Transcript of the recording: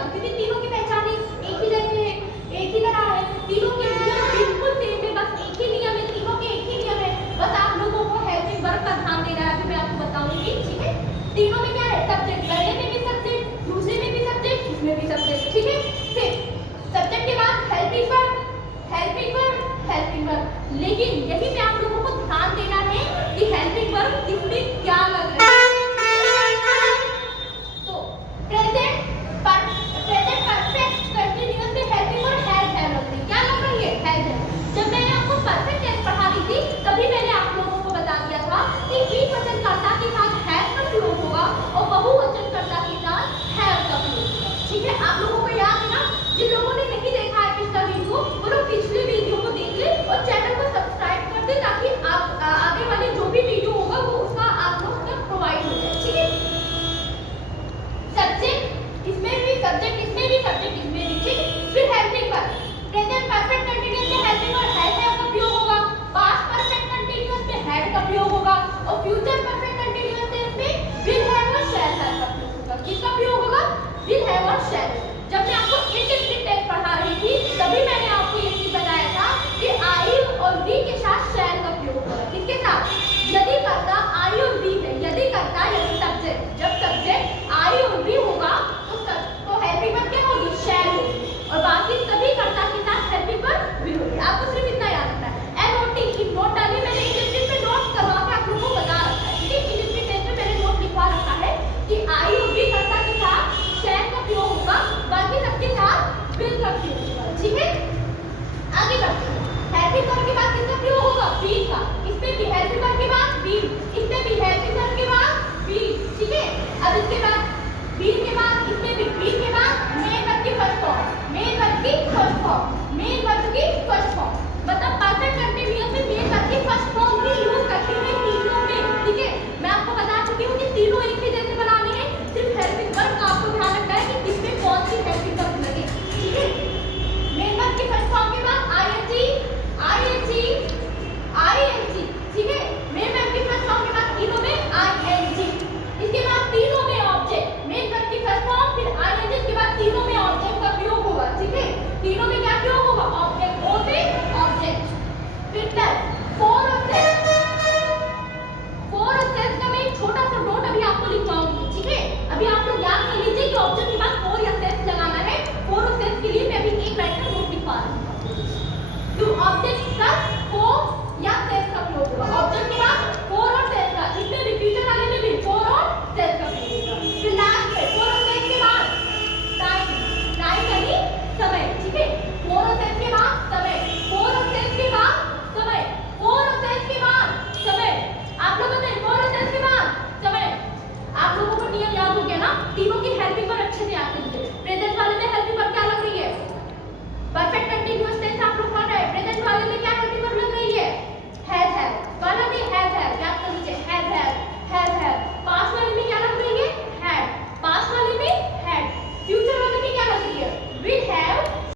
बता दूं, क्योंकि तीनों की पहचान एक ही जैसे है, एक ही तरह है, तीनों के नियम बिल्कुल सेम है, बस एक ही नियम है, तीनों के एक ही नियम है, बस आप लोगों को हेल्पिंग वर्ब का ध्यान देना है। अभी मैं आपको बताऊंगी, ठीक है। तीनों में क्या है, सब्जेक्ट, पहले में भी सब्जेक्ट, दूसरे में भी सब्जेक्ट, इसमें भी सब्जेक्ट, ठीक है। फिर सब्जेक्ट के बाद helping verb, helping verb, helping verb. लेकिन यही पे आप लोगों को ध्यान देना है कि हेल्पिंग वर्ब किसमें क्या लग रहा है। तो प्रेजेंट परफेक्ट कंटीन्यूअस में हेल्पिंग वर्ब हैज है लग रही, क्या लग रही है, हैज है। जब मैंने आपको परफेक्ट टेंस पढ़ा दी थी तभी मैंने आप लोगों को बता दिया था कि द्विवचनकर्ता के साथ हैज का प्रयोग होगा और बहुवचनकर्ता के साथ हैव का प्रयोग होगा, ठीक है। आप लोगों को याद है ना, जिन लोगों ने नहीं देखा है पिछला वीडियो, वो लोग पिछले वीडियो को देख ले और चैनल को सब्सक्राइब कर दे, ताकि आप आगे वाले जो भी वीडियो होगा वो उसका आप लोग तक प्रोवाइड हो जाए, ठीक है। सब्जेक्ट इसमें भी सब्जेक्ट, इसमें भी सब्जेक्ट, इसमें भी, ठीक है। फिर helping verb, present perfect continuous में हेल्पिंग वर्ब हैज का प्रयोग होगा, पास्ट परफेक्ट कंटीन्यूअस में हैड का प्रयोग होगा और फ्यूचर परफेक्ट कंटीन्यूअस में विल हैव और शैल हैव का प्रयोग होगा। किसका प्रयोग होगा, विल हैव और शैल। जब मैं आपको इंडेफिनिट टेंस पढ़ा रही थी तभी मैंने आपको ये चीज बताया था कि आई और वी के साथ शैल का प्रयोग होगा। किसके साथ, यदि कर्ता आई और वी है, यदि कर्ता यदि सब्जेक्ट, जब सब्जेक्ट आई और वी होगा तो हेल्पिंग वर्ब क्या होगी, शैल होगी, और बाकी सभी कर्ता के साथ हेल्पिंग वर्ब विल होगी। आपको सिर्फ इतना याद रखना है। एनओटी नोट डालिए, मैंने इंडेफिनिट पे नोट करवा के आप लोगों को बता रखा है, ठीक है। इंडेफिनिट टेंस में मैंने नोट लिखवा रखा है कि आई और वी कर्ता के साथ शैल का प्रयोग होगा, बाकी सबके साथ विल का प्रयोग होगा, ठीक है। आगे बढ़ते हैं। हेल्पिंग वर्ब के बाद किसका प्रयोग होगा, बी का। इसमें भी हेल्पिंग वर्ब के बाद बी, इसमें भी हेल्पिंग वर्ब के बाद बी, ठीक है। अब इसके बाद बी के बाद इसमें भी बी के बाद मेन वर्ब की फर्स्ट फॉर्म, मेन वर्ब की फर्स्ट फॉर्म,